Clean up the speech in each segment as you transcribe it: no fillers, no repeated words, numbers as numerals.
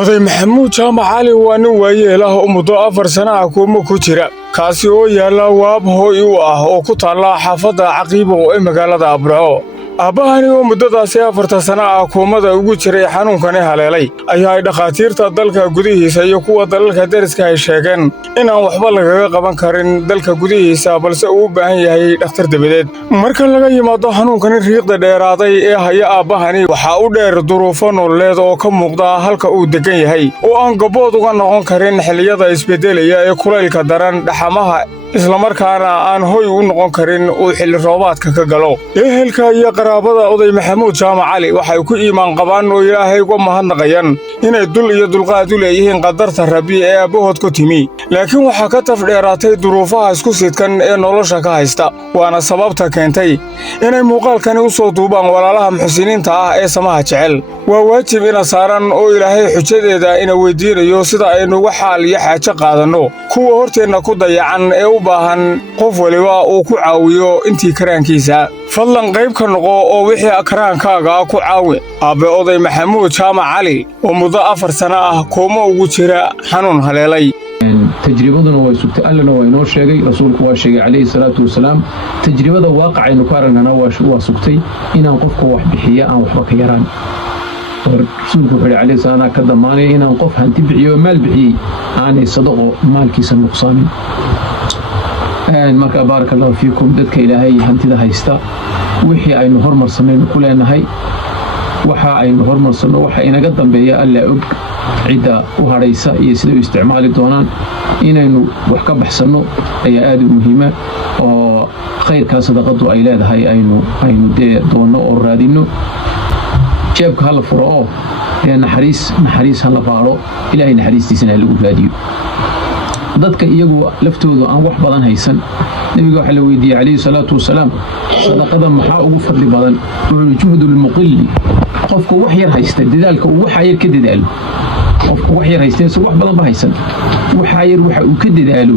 oday maxamuud jaamac cali waa nin waayeelah oo muddo 4 sano ah kuuma ku jira kaasi oo yaalla waab hooy u ah oo ku taalla xaafadda Caqiibo ee magaalada Abraho. Aabahani oo muddadaasi 4 sano ah kuumada ugu jiray xanuunkani haleelay ayaa ay dhakhaatiirta dalka gudihiisa iyo kuwa dalalka deriska ay sheegeen inaan waxba lagaga qaban karin dalka gudihiisa balse uu u baahan yahay dhakhtar dabadeed. Marka laga yimaado xanuunkani riiqda dheeraaday ee haya aabahani waxaa u dheer duruufo nololeed oo ka muuqda halka uu degan yahay oo aan gabood uga noqon karin xilliyada isbedelaya ee kulaylka daran dhaxamaha isla markaana aan hoy u noqon karin uu xilli roobaadka ka galo. Ehelka iyo qaraabada oday maxamuud jaamac cali waxay ku iimaan qabaan oo Ilaahay uga mahadnaqayaan inay dul iyo dulqaad u leeyihiin qadarta Rabbi ee aabahood ku timi, laakiin waxaa ka taf dheeraatay duruufaha isku sidkan ee nolosha ka haysta, waana sababta keentay inay muuqaalkani u soo duubaan walaalaha muxsiniinta ah ee samaha jecel. Waa waajib ina saaran oo Ilaahay xujadeeda ina weydiinayo sida aynu uga xaal iyo xaajo qaadanno kuwa horteenna ku dayacan ee u baahan qof waliba uu ku caawiyo intii karaankiisa. Fadlan qayb ka noqo oo wixii karaankaaga ku caawi aabe oday maxamuud jaamac cali oo muddo 4 sano ah kuuma ugu jira xanuun haleelay. تجربتنا وسكت ألنا وينور شيء رسولك واشيء عليه الصلاة والسلام تجربة واقع إنه قارننا وسكتي إن أنقفك واحد بحياء أو حكيران رسولك عليه الصلاة والسلام كذا ماني إن أنقف هنتبعي ومال بعي عن الصدق مال كيس النقصان marka بارك الله فيكم dadka ilaahay hantida haysta wixii aynu hormarsanayno kuleenahay waxa aynu hormarsano waxa inaga dambeeya alla og cida u haraysa iyo sida uu isticmaali doonaan inaynu wax ka baxsano ayaa aad u muhiim ah oo khayrka sadaqadu ay leedahay aynu doono oo raadino jeebka hal furo oo naxariis hal baaro ilaahay naxariistiisana lagu raadiyo dadka iyagu laftoodu aan wax badan haysan nabiga waxa la weydiiyay kaleey salaatu wasalaam sadaqada maxaa ugu fadli badan wuxuu juhudul muqilli qofku wax yar haysta dadaalka uu wax yar ka dadaalo qofku wax yar haysta wax badan ba haysan wax yar waxa uu ka dadaalo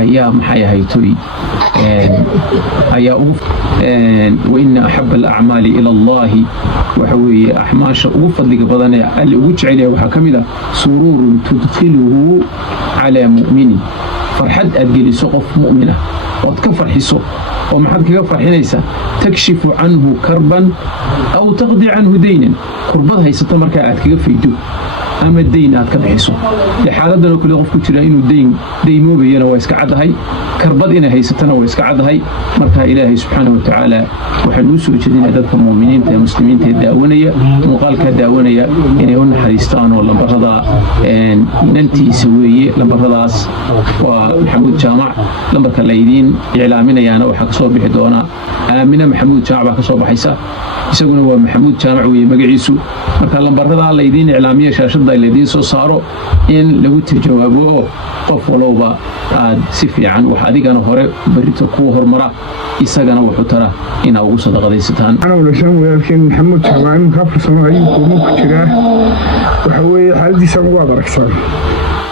ayaa maxay haytooy ayaa ugu wa inna ahabba al-a'mali ila Allah waxa weeye ahmaasha ugu fadliga badan ee alle ugu jecel yahay waxa kamid ah sururun tudkhiluhu ala mu'mini farxad adgeliso qof mu'min ah oo ka farxiso oo maxad kaga farxinaysa takshifu anhu karban aw taqdi anhu daynan kurbad haysata marka aad kaga faydo ama dayn aad ka bixiso xaaladdan oo kale qofku jira inuu daymoobayana waa iska cadahay karbad inay haysatana waa iska cadahay marka Ilaahay subhanahu wa ta'ala waxaan u soo jeedinaa dadka muuminiinta ee muslimiinta ee daawanaya muuqaalka daawanaya inay u naxariistaan oo lambarada nantiisa weeye lambaradaas waa maxamuud jaamac lambarka laydiin iclaaminayaana waxa ka soo bixi doona aamina maxamuud jaamac ka soo baxaysa isaguna waa maxamuud jaamac weeye magaciisu marka lambarada laydiin iclaamiya shaashada laydiin soo saaro in lagu tijaabo qof walba aad si fiican wax adigana hore barito ku hormara isagana wuxuu tara ina ugu sadaqadaysataan ana walaashan walaalkeen maxamuud jaamac ka farsan ayuu ku jira waxa weeye xaaladiisa waa daragsan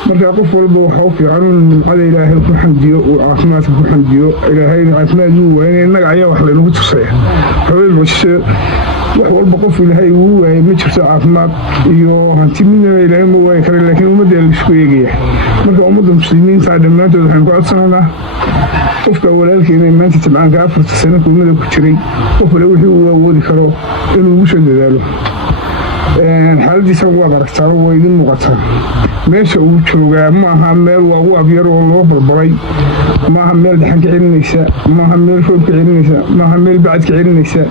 marka qof walba waxa uu fiican nimcada Ilaahay ku xamdiyo oo caafimaad ku xamdiyo Ilaahay caafimaad uu weynay nagaaya wax lagu tusay haween wax walba qof Ilaahay uu waayay ma jirto caafimaad iyo hanti midna Ilaahay ma waayay kare laakiin ummadda la isku eegaya marka ummadda muslimiinta dhamaantood waxaan ku codsanaynaa qofka walaalkeena maanta tabcaanka 4 sano kuumada ku jiray qof waliba wuxuu awoodi karo inuu u soo dadaalo xaaladiisa waa daragtaa way idin muuqataa meesha uu joogaa ma aha meel waa u abyar oo loo barbaray ma aha meel dhaxan ka celinaysa ma aha meel roob ka celinaysa ma aha meel bacad ka celinaysa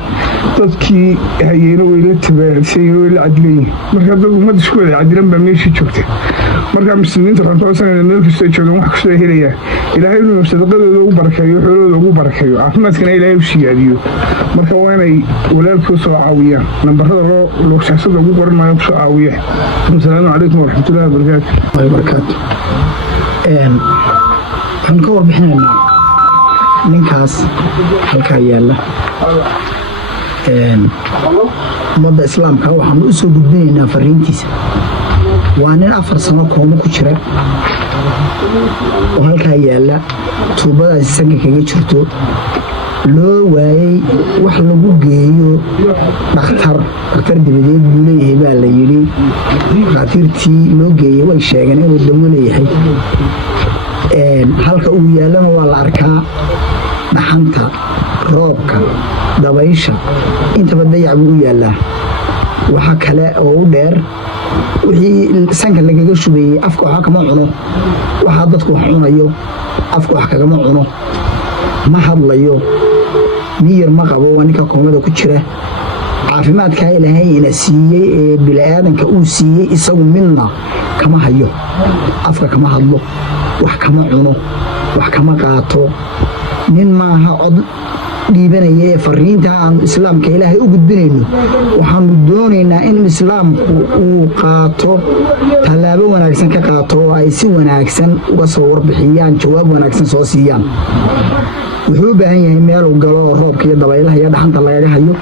dadkii hayeeno way la tabaacsan way la cadleeyeen marka dad umad isku wada cadiran baa meesha joogta marka muslimiinta waxaan codsanaynaa meel kasta joogan wax kasta helaya Ilaahay inuu sadaqadooda ugu barakeeyo xoolooda ugu barakeeyo caafimaadkana Ilaahay u siyaadiyo marka waa inay walaalkooda soo caawiyaan nambarada loo shaashada ugu qoranayo soo caawiya assalaamu calaykum waraxmatullaahi wabarakaatuh waxaan ka warbixinaynaa ninkaas halkaa yaalla ummadda islaamka waxaan u soo gudbinaynaa fariintiisa وأنا أفر سنة كوما كشرة وهالكا يلا توبة السنة كي جرتو loo waayay wax lagu geeyo dhakhtar dibaded buu leeyahay baa la yiri dhakhaatiirtii loo geeyay way sheegeen inuu damo leeyahay halka uu yaalana waa la arkaa dhaxanta roobka dabaysha intaba dayac buu yaalaa waxa kale oo u dheer wixii sanka lagaga shubayay afka waxa kama cuno waxa dadku wax cunayo afka wax kagama cuno ma hadlayo miyir ma qabo wanika koomada ku jira caafimaadka ilaahay ina siiyay ee bilaadanka uu siiyay isagu midna kama hayo afka kama hadlo wax kama cuno wax kama qaato nin maaha cod dhiibanaya fariinta aan islaamka ilaahay u gudbinayno waxaan doonaynaa in islaamku uu qaato talaabo wanaagsan ka qaato oo ay si wanaagsan uga soo warbixiyaan jawaab wanaagsan soo siiyaan wuxuu u baahan yahay meel uu galo oo roobka iyo dabaylaha iyo dhaxanta lagaga hayo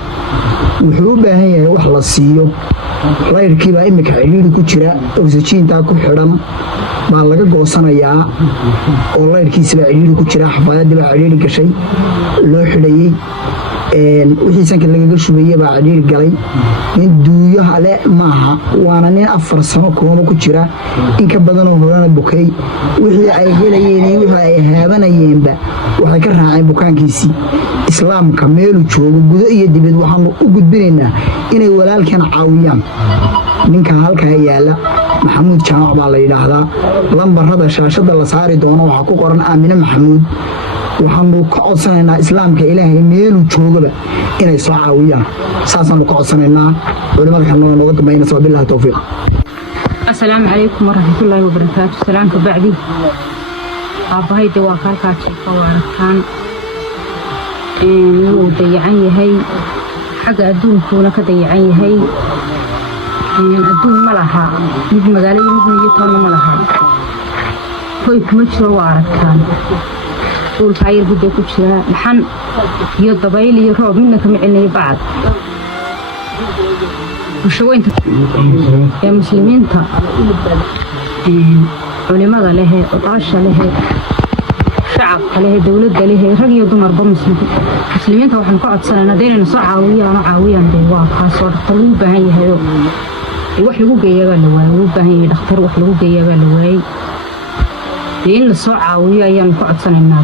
wuxuu u baahan yahay wax la siiyo layrkii baa imika ciriiri ku jira oksijiinta ku xidhan baa laga goosanayaa oo layrkiisa baa ciriiri ku jira xafaayadii baa ciriiri gashay loo xidhayay wixii sanka lagaga shubayay baa ciriiri galay nin duuyaha le maaha waana nin 4 sano kooma ku jira in ka badan oo horena bukay wixii ay helayeen iyo wixii ay haabanayeenba waxay ka raaceen bukaankiisii islaamka meelu joogo gudo iyo dibad waxaan u gudbinaynaa inay walaalkan caawiyaan ninka halka yaala maxamuud jaamac baa la yiraahdaa lambarada shaashada la saari doono waxa ku qoran Aamina Maxamuud waxaanu ka codsanaynaa islaamka ilaahay meelu joogaba inay soo caawiyaan saasaan ka codsanaynaa culimada kan nooga dambeeyna soo billaah tawfiiq السلام عليكم ورحمة الله وبركاته سلام كبعدي أبهاي دوا كالكا شيكا واركان وديعني هاي حق أدون كونا كديعني هاي أدون ملها مد مقالي مد نيوتان ملها هاي كمجر واركان طول فاير بدي كتشرا لحن يضبايلي يروب منك معيني بعد وشوين يا مسلمين تا علماء له وطاشة له شعب له دولة له رجل يضمر مسلمين تا وحن قاعد سنة دين نصع عاوية أنا عاوية بوا خاصة طلوب هاي هيو وحلو جيا بالواي وبهاي دكتور وحلو جيا بالواي دين نصع عاوية أيام قاعد سنة